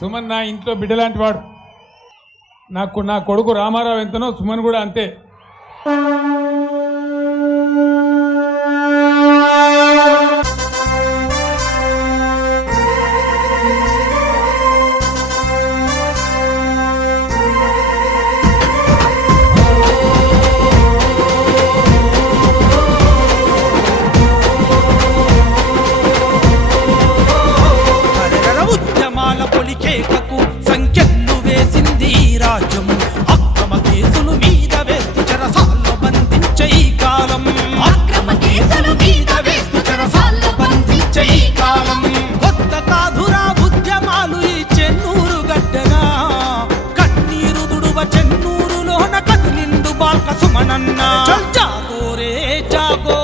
సుమన్ నా ఇంట్లో బిడ్డలాంటి వాడు. నా కొడుకు రామారావు ఎంతనో సుమన్ కూడా అంతే. పొలికేకకు సంఖ్యలు వేసింది రాజ్యం. అక్రమ కేసులు మీద వేస్తూ చెరసాల్లో బంధించే ఈ కాలం. అక్రమ కేసులు మీద వేస్తూ చెరసాల్లో బంధించే ఈ కాలం. కొత్త కాదురా ఉద్యమాలు ఈ చెన్నూరు గడ్డగా. కన్నీరు దుడువ చెన్నూరులోన కదిలిందు బాల్క సుమనన్న. జాగో రే జాగో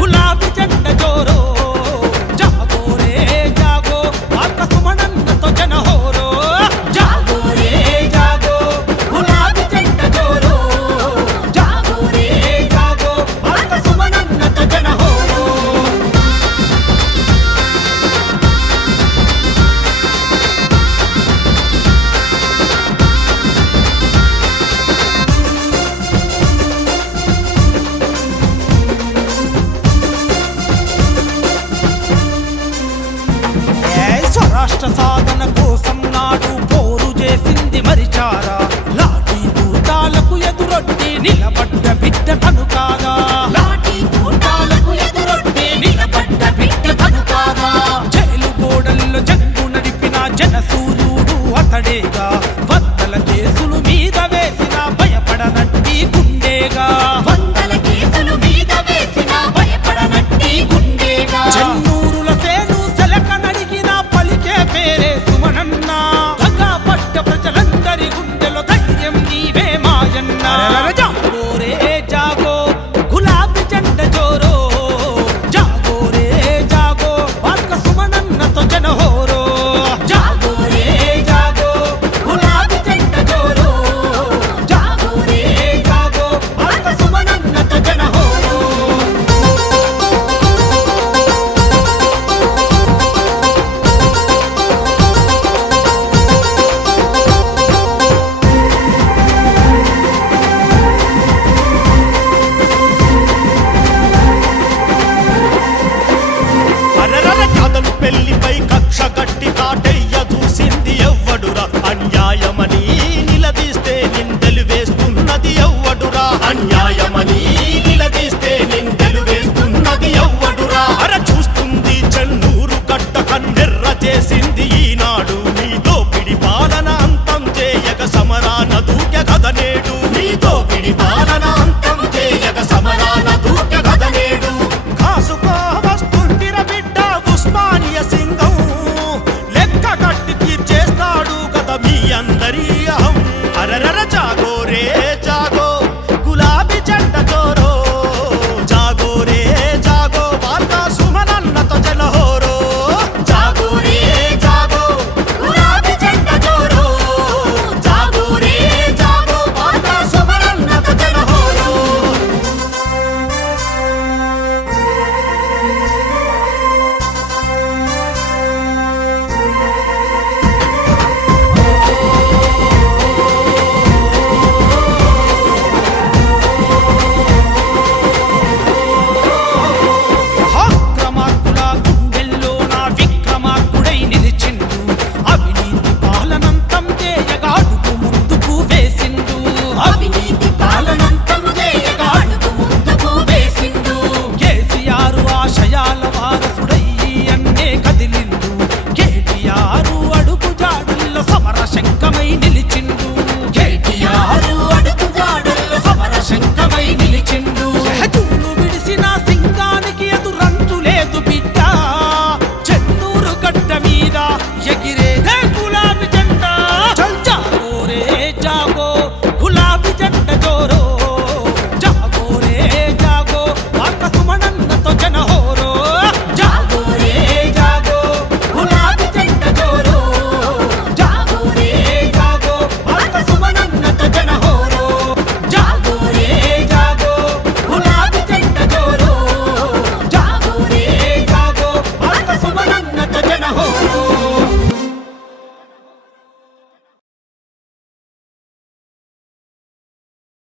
గులాబీ జెండ జోరో. రాష్ట్ర సాధన కోసం నాడు పోరు చేసింది మరిచారా. లాఠీ తూటాలకు ఎదురొట్టి నిలబడ్డ బిడ్డ తను కాగా. లాఠీ తూటాలకు ఎదురొట్టి నిలబడ్డ బిడ్డ తను కాగా. జైలు గోడల్లో జంగు నడిపిన జనసూర్యుడు అతడేగా.